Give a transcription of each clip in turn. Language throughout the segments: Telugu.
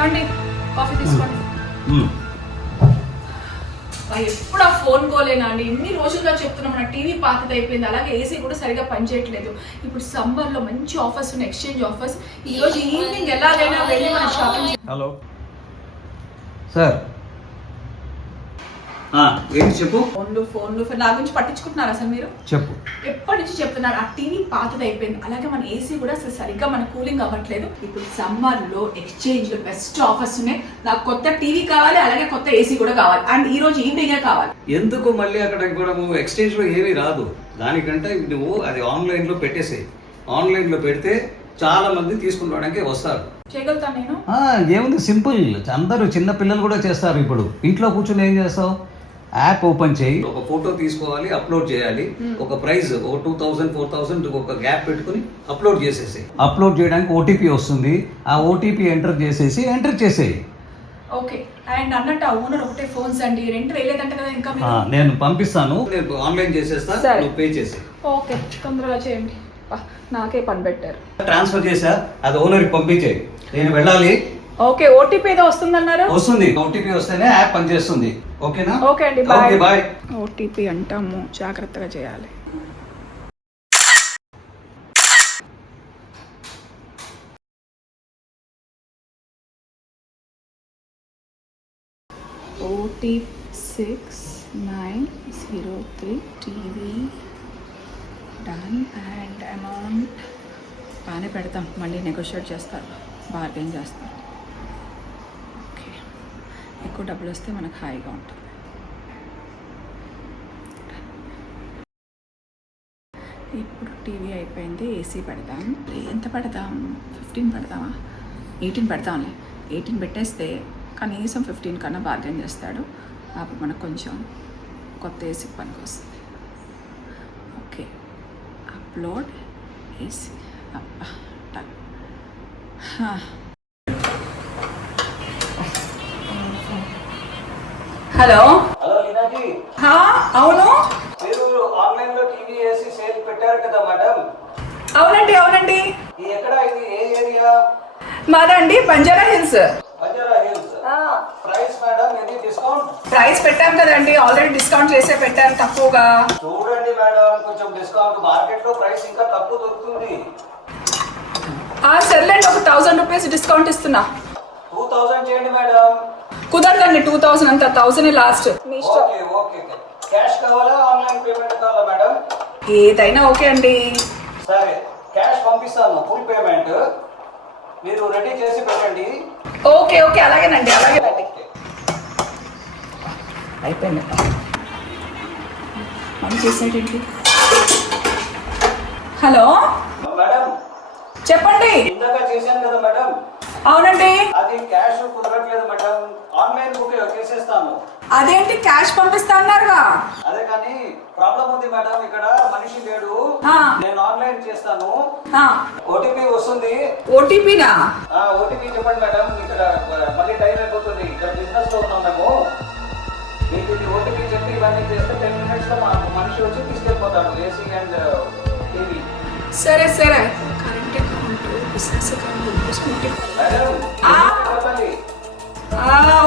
ఏమండి కాఫీ తీసుకోండి. ఎప్పుడు ఆ ఫోన్ కోలేనా అండి, ఎన్ని రోజులుగా చెప్తున్నాం మన టీవీ పాతది అయిపోయింది, అలాగే ఏసీ కూడా సరిగా పనిచేయట్లేదు. ఇప్పుడు సమ్మర్ లో మంచి ఆఫర్స్ ఉన్నాయి, ఎక్స్చేంజ్ ఆఫర్స్. ఈ రోజు ఈవినింగ్ ఎలాగైనా వెళ్ళి మన షాపింగ్. హలో సార్, ఏంటి చెప్పు. ఫోన్లు నా గురించి పట్టించుకుంటున్నారా సార్ మీరు? చెప్పు. ఎప్పటి నుంచి చెప్తున్నారు ఆ టీవీ పాతది అయిపోయింది, అలాగే మన ఏసీ కూడా సరిగ్గా మన కూలింగ్ అవ్వట్లేదు. ఇప్పుడు సమ్మర్ లో ఎక్స్చేంజ్ లో బెస్ట్ ఆఫర్స్ ఉన్నాయి. నాకు కొత్త టీవీ కావాలి, అలాగే కొత్త ఏసీ కూడా కావాలి, అండ్ ఈ రోజు ఈవినింగ్ కావాలి. ఎందుకు మళ్ళీ అక్కడ కూడా ఎక్స్చేంజ్ లో ఏమీ రాదు. దానికంటే నువ్వు అది ఆన్లైన్ లో పెట్టేసేయి. ఆన్లైన్ లో పెడితే చాలా మంది తీసుకురావడానికి వస్తారు. చేయగలుగుతాను నేను. ఏముంది, సింపుల్. అందరూ చిన్న పిల్లలు కూడా చేస్తారు. ఇప్పుడు ఇంట్లో కూర్చొని ఏం చేస్తావు, యాప్ ఓపెన్ చేయి, ఒక ఫోటో తీసుకోవాలి, అప్లోడ్ చేయాలి, ఒక ప్రైస్ ఒక 2000 4000 ఒక గ్యాప్ పెట్టుకుని అప్లోడ్ చేసేసి, అప్లోడ్ చేయడానికి ఓటీపీ వస్తుంది. ఆ ఓటీపీ ఎంటర్ చేసేయి. ఓకే. అండ్ అన్నట్టు ఆ ఓనర్ ఒకటే ఫోన్స్ అండి, రెంట్ వేయలేదంట కదా ఇంకా. నేను పంపిస్తాను, నేను ఆన్లైన్ చేసేస్తా, నువ్వు పే చేసి. ఓకే, తొందరగా చేయండి. నాకే పని పెట్టారు. ట్రాన్స్ఫర్ చేసా, అది ఓనర్కి పంపించేయి, నేను వెళ్ళాలి. ఓకే, ఓటీపీ ఏదో వస్తుందన్నారు. వస్తుంది, ఓటీపీ వస్తేనే యాప్ పనిచేస్తుంది. ఓకేనా? ఓకే అండి, బాయ్. బాయ్. ఓటీపీ అంటాము, జాగ్రత్తగా చేయాలి. OTP 6903 TV done. And amount బాగానే పెడతాం, మళ్ళీ నెగోషియేట్ చేస్తారు, బార్గెన్ చేస్తారు. ఓకే, ఎక్కువ డబ్బులు వస్తే మనకు హాయిగా ఉంటుంది. ఇప్పుడు టీవీ అయిపోయింది, ఏసీ పెడదాం. ఎంత పెడదాం? 15 పెడదామా? 18 పెడదాంలే. 18 పెట్టేస్తే కనీసం 15 కన్నా బార్గెన్ చేస్తాడు. అప్పుడు మనకు కొంచెం కొత్త ఏసీ పనికి వస్తుంది. Okay, upload AC. Done. Hello. Hello లీనాజీ. అవును, మీరు ఆన్లైన్ లో టీవీ ఏసీ సేల్ పెట్టారు కదా మేడం? అవునండి. ఎక్కడ ఇది, ఏ ఏరియా? మాదండి బంజారా హిల్స్. ప్రైస్ మేడం, ఇది డిస్కౌంట్. ప్రైస్ పెట్టాం కదండి, ఆల్రెడీ డిస్కౌంట్ చేసే పెట్టారు తక్కువగా. చూడండి మేడం, కొంచెం డిస్కౌంట్. మార్కెట్ లో ప్రైస్ ఇంకా తక్కువ దొరుకుతుంది. సర్లేండి, ఒక 1000 రూపీస్ డిస్కౌంట్ ఇస్తున్నా. 2000 చేయండి మేడం. కుదరదండి, 2000 అంత, 1000 లాస్ట్. ఓకే. క్యాష్ కావాలా, ఆన్లైన్ పేమెంట్ కావాలా మేడం? ఏదైనా ఓకే అండి. సరే, క్యాష్ పంపిస్తాను, ఫుల్ పేమెంట్. మీరు రెడీ చేసి పెట్టండి. ఓకే, అలాగేనండి. అయిపోయింది. మనం చేసేటండి. హలో మేడం, చెప్పండి. ఇందాక చేశాను కదా మేడం? అవునండి. అది క్యాష్ కుదరట్లేదు మేడం, ఆన్లైన్ బుక్ చేసేస్తాను. అదేంటి, క్యాష్ పంపిస్తా అన్నారుగా? అదే కానీ ప్రాబ్లం ఉంది మేడం, ఇక్కడ మనిషి లేడు. నేను ఆన్లైన్ చేస్తాను. ఓటీపీ వస్తుంది. ఓటీపీనా? ఓటీపీ చెప్పండి మేడం, ఇక్కడ మళ్ళీ టైం అయిపోతుంది. ఇక్కడ బిజినెస్ లో ఉన్నాం మేము. మీకు ఇది ఓటీపీ చెప్పి ఇవన్నీ చేస్తే 10 minutes లో మా మనిషి వచ్చి తీసుకెళ్ళిపోతాడు, ఏసీ అండ్ టీవీ. సరే. Current account, business account. Madam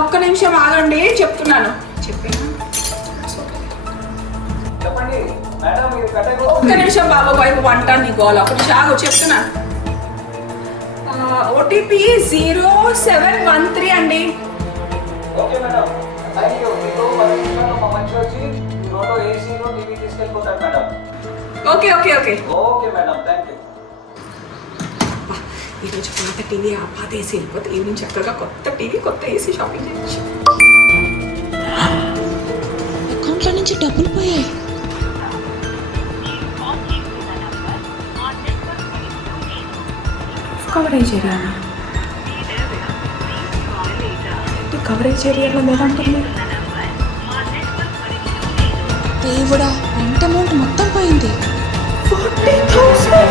ఒక్క నిమిషం ఆగండి, చెప్తున్నాను. చెప్పండి మేడం, ఇది కట్టేకో. ఒక్క నిమిషం బాబు, వైపు వంట నీ గోల. ఒక నిమిషం ఆగు, చెప్తున్నాను. ఓటీపీ 0713 అండి. Okay madam, thank you. మీకు 10 నిమిషాల్లో మా మనిషి వచ్చి రోడ్లో ఏసీలో టీవీ తీసుకెళ్ళిపోతాడు మేడం. Okay madam, thank you. ఈరోజు పాత టీవీ, ఆ పాత ఏసీ వెళ్ళిపోతే ఈవినింగ్ చక్కగా కొత్త టీవీ, కొత్త ఏసీ షాపింగ్ చేయొచ్చు. అకౌంట్లో నుంచి డబ్బులు పోయాయి. కవరేజ్ ఏరియాలో లేదంటుంది. దేవుడా, రెంట్ అమౌంట్ మొత్తం పోయింది. 40,000.